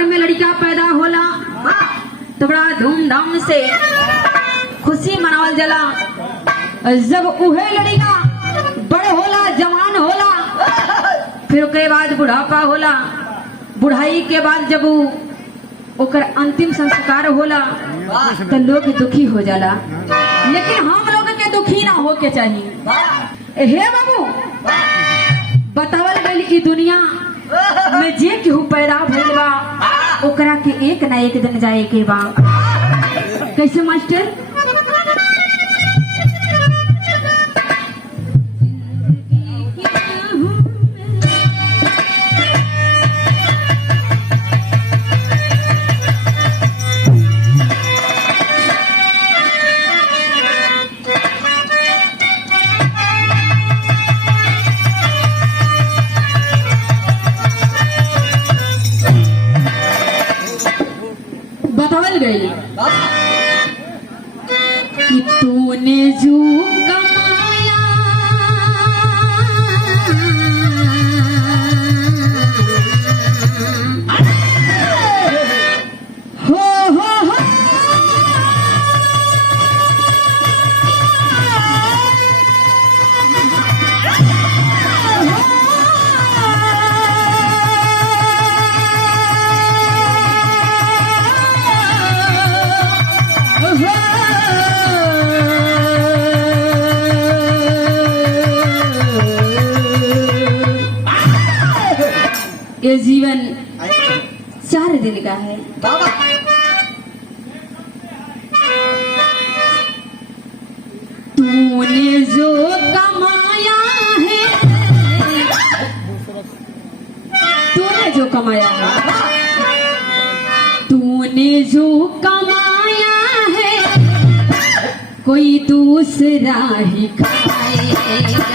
घर में लड़का पैदा होला तो बड़ा धूमधाम से खुशी मनावल जला। जब उहे लड़का बड़ होला, जवान होला, फिर उसके बाद बुढ़ापा होला। बुढ़ाई के बाद जब ओकर अंतिम संस्कार होला तो लोग दुखी हो जाला, लेकिन हम लोग के दुखी ना हो के चाहिए। हे बाबू, बतावल गइल की दुनिया में जे केहू पैदा भइल बा ओकरा के एक ना एक दिन जाए के बा। कैसे मास्टर? बतावल गई कि तूने जो कमाया हो ये जीवन 4 दिन का है। तूने जो कमाया है, तूने जो कमाया है, तूने जो कमाया है कोई दूसरा ही खाएगा।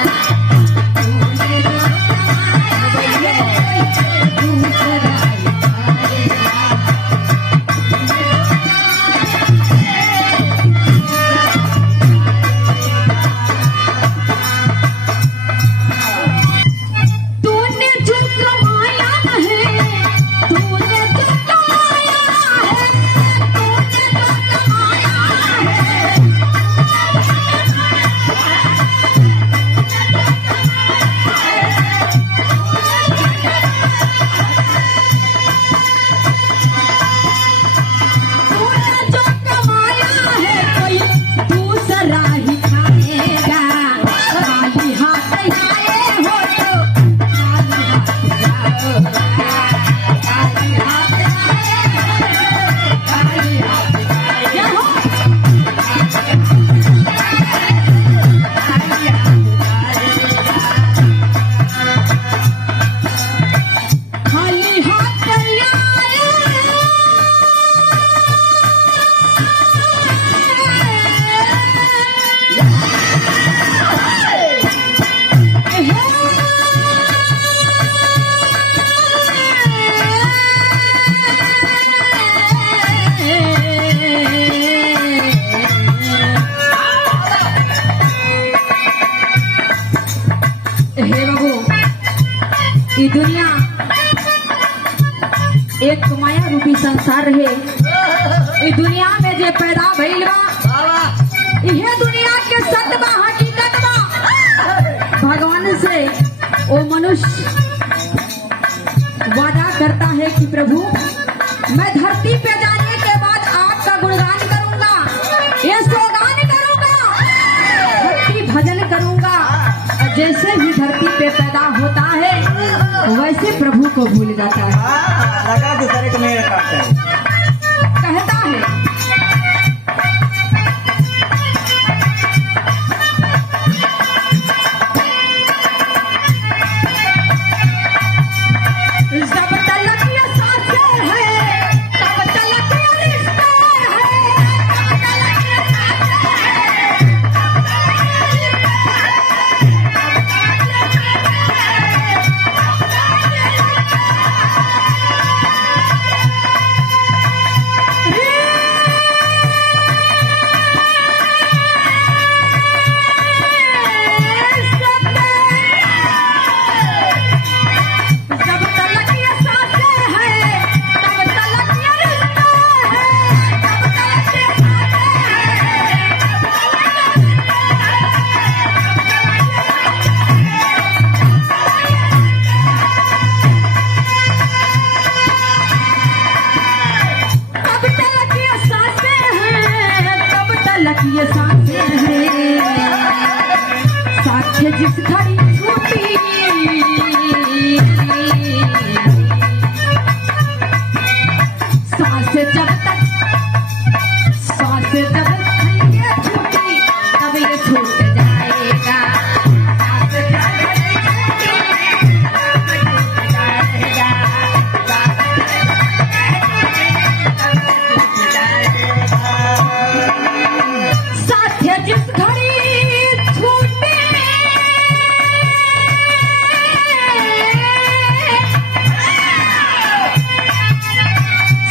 ये दुनिया एक माया रूपी संसार है। ये दुनिया में जे पैदा भइल बा यह दुनिया के सत्य बा, हकीकत बा। भगवान से वो मनुष्य वादा करता है कि प्रभु मैं धरती पे जाने के बाद आपका गुणगान करूंगा, ये सोगान करूंगा, भक्ति भजन करूंगा। जैसे ही धरती पे पैदा होता है वैसे प्रभु को भूल जाता है। कहता है सब तलक ये सांसें हैं, सब तलक ये रिश्ते हैं। जिस घड़ी छूटी सांस जब तक ये छूटी तब ये छूट जाएगा। साथ जिस घड़ी छूटी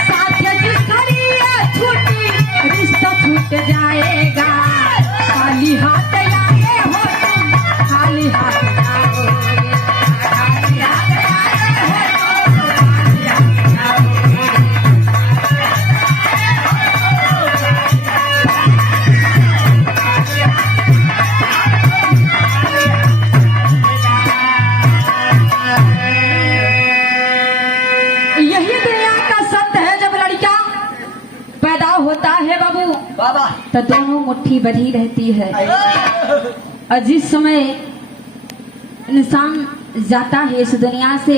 साथ जिस घड़ी ये छूटी रिश्ता छूट जाएगा। खाली हाथ आए हो तुम, खाली हाथ आओगे, खाली हाथ आए हो तुम, खाली हाथ आओगे। यही दुनिया का सत्य है। जब लड़का पैदा होता है बाबू बाबा तो दोनों मुट्ठी बंधी रहती है, और जिस समय इंसान जाता है इस दुनिया से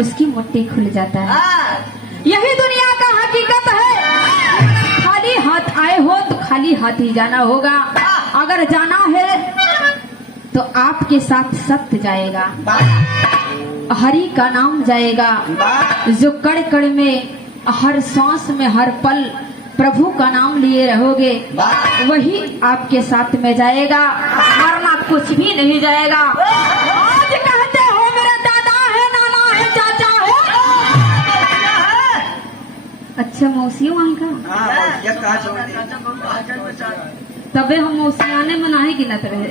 उसकी मुट्ठी खुल जाता है। यही दुनिया का हकीकत है। खाली हाथ आए हो तो खाली हाथ ही जाना होगा। अगर जाना है तो आपके साथ सत्य जाएगा, हरि का नाम जाएगा। जो कड़ कड़ में, हर सांस में, हर पल प्रभु का नाम लिए रहोगे वही आपके साथ में जाएगा, वरना कुछ भी नहीं जाएगा। आज कहते हो मेरा दादा है, नाना है, चाचा है। अच्छा मौसी वहीं का तबे हम मौसियाने मनाए गिनत रहे।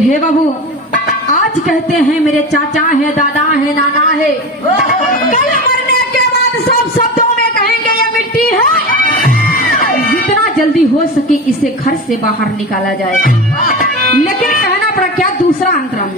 हे बाबू आज कहते हैं मेरे चाचा है, दादा है, नाना है। कल मरने के बाद सब शब्दों में कहेंगे ये मिट्टी है। जितना जल्दी हो सके इसे घर से बाहर निकाला जाए, लेकिन कहना पड़ा क्या दूसरा अंतरम।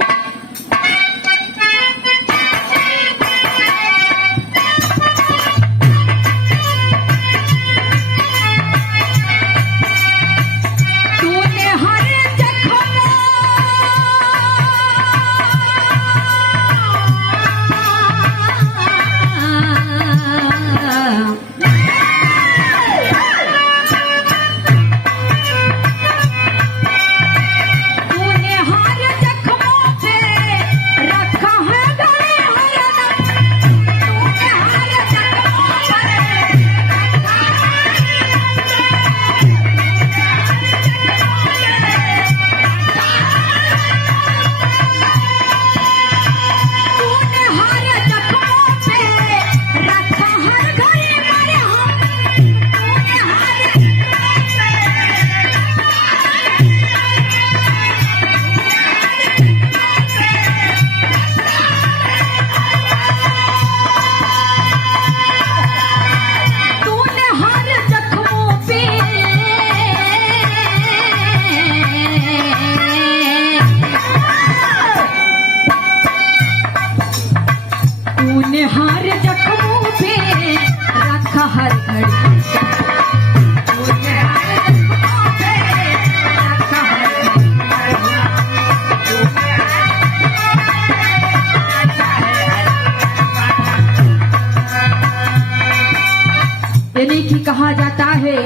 यानी कि कहा जाता है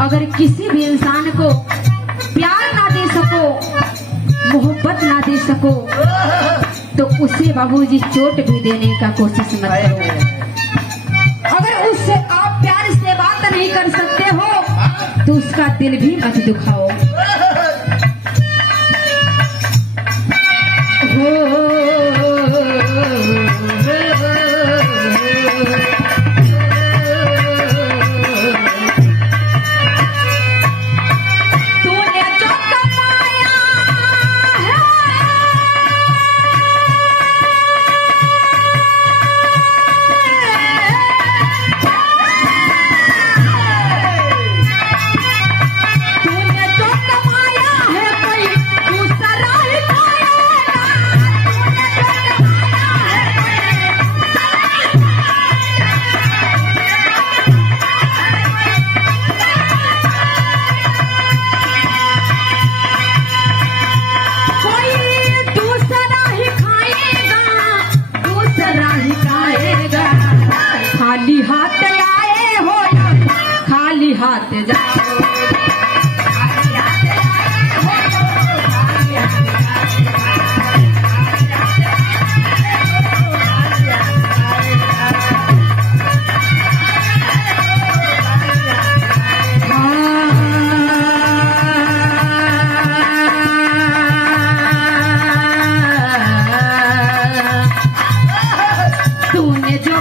अगर किसी भी इंसान को प्यार ना दे सको, मोहब्बत ना दे सको, तो उसे बाबूजी चोट भी देने का कोशिश मत करो। अगर उससे आप प्यार से बात नहीं कर सकते हो तो उसका दिल भी मत दुखाओ। सराही गाएगा। खाली हाथ आए हो ना खाली हाथ जाओ। तूने जो